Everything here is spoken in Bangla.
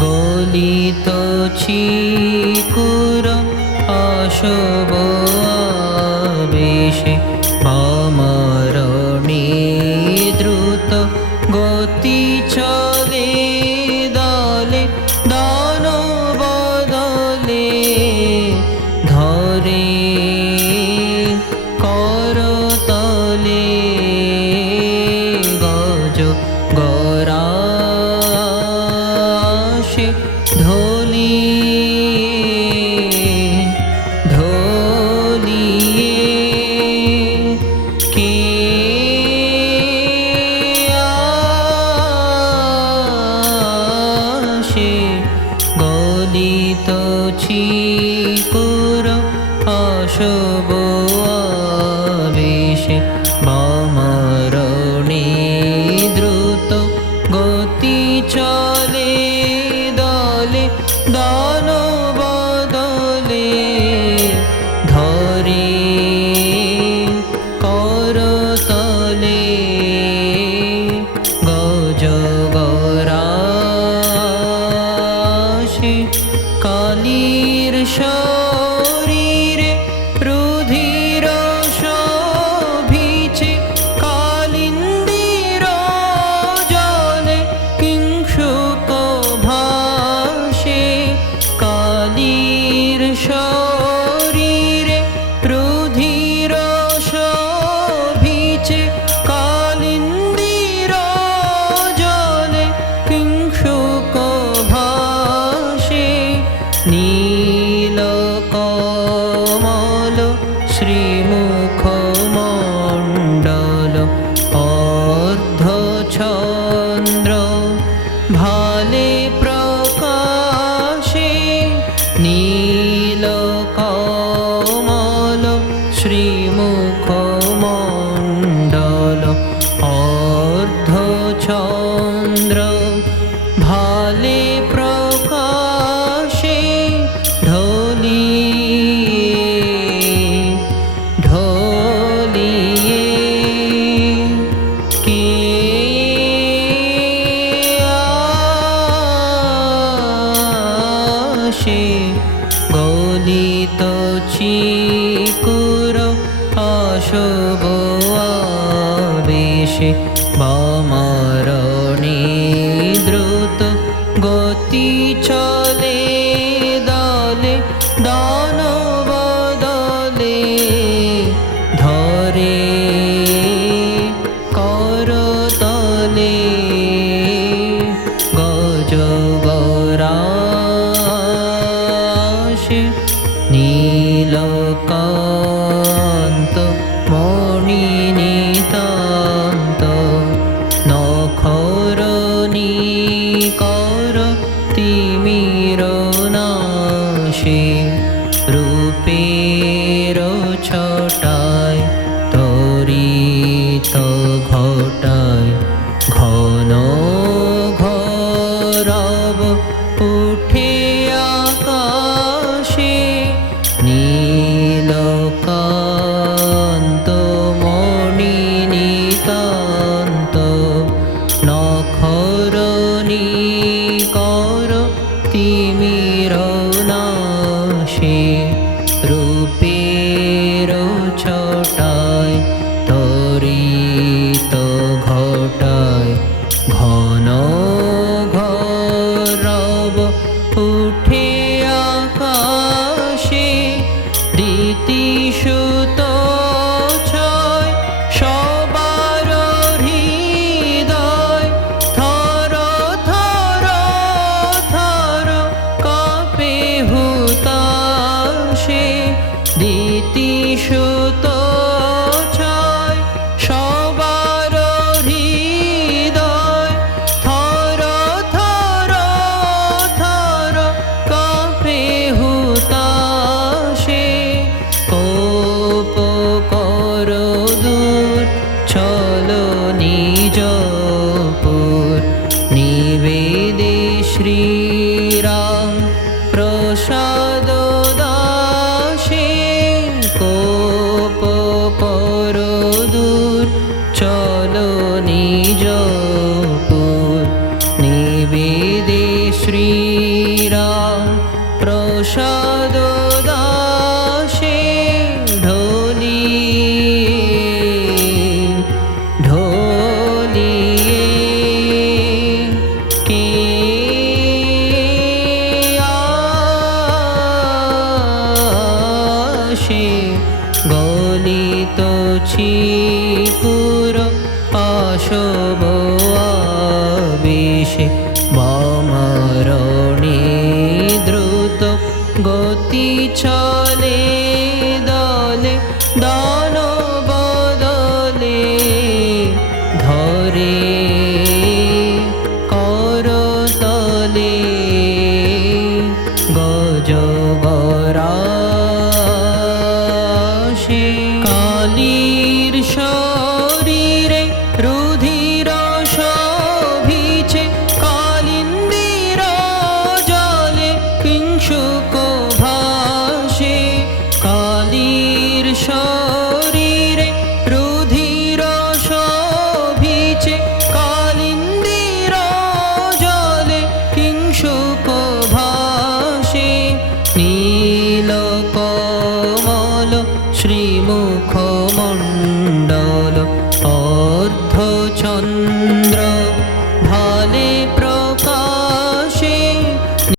গলিত ছিল করো অশুভ আবেশে ভমরণী দ্রুত গতি চলে দলে দল অর্ধ চন্দ্র ভালে প্রকাশে নীল কমল শ্রীমুখমল তো চিকুর অশুভ বেশে বামরণী দ্রুত গতি ছ স্মৃতি সুত ছয়, সবার হৃদয়। থর থর থর কাপে হুতাশে। কোপ, কর, দূর, চলো নিজপুর নিবেদে শ্রীরাম প্রসাদ শ্রীরাম প্রসাদ দাসে ঢোলিয়ে ঢোলিয়ে কে আসে গলিত অশোভ কালীর শরীরে রুধির শোভিছে কালিন্দির জলে কিংশুক ভাসে কালীর শরীরে মুখ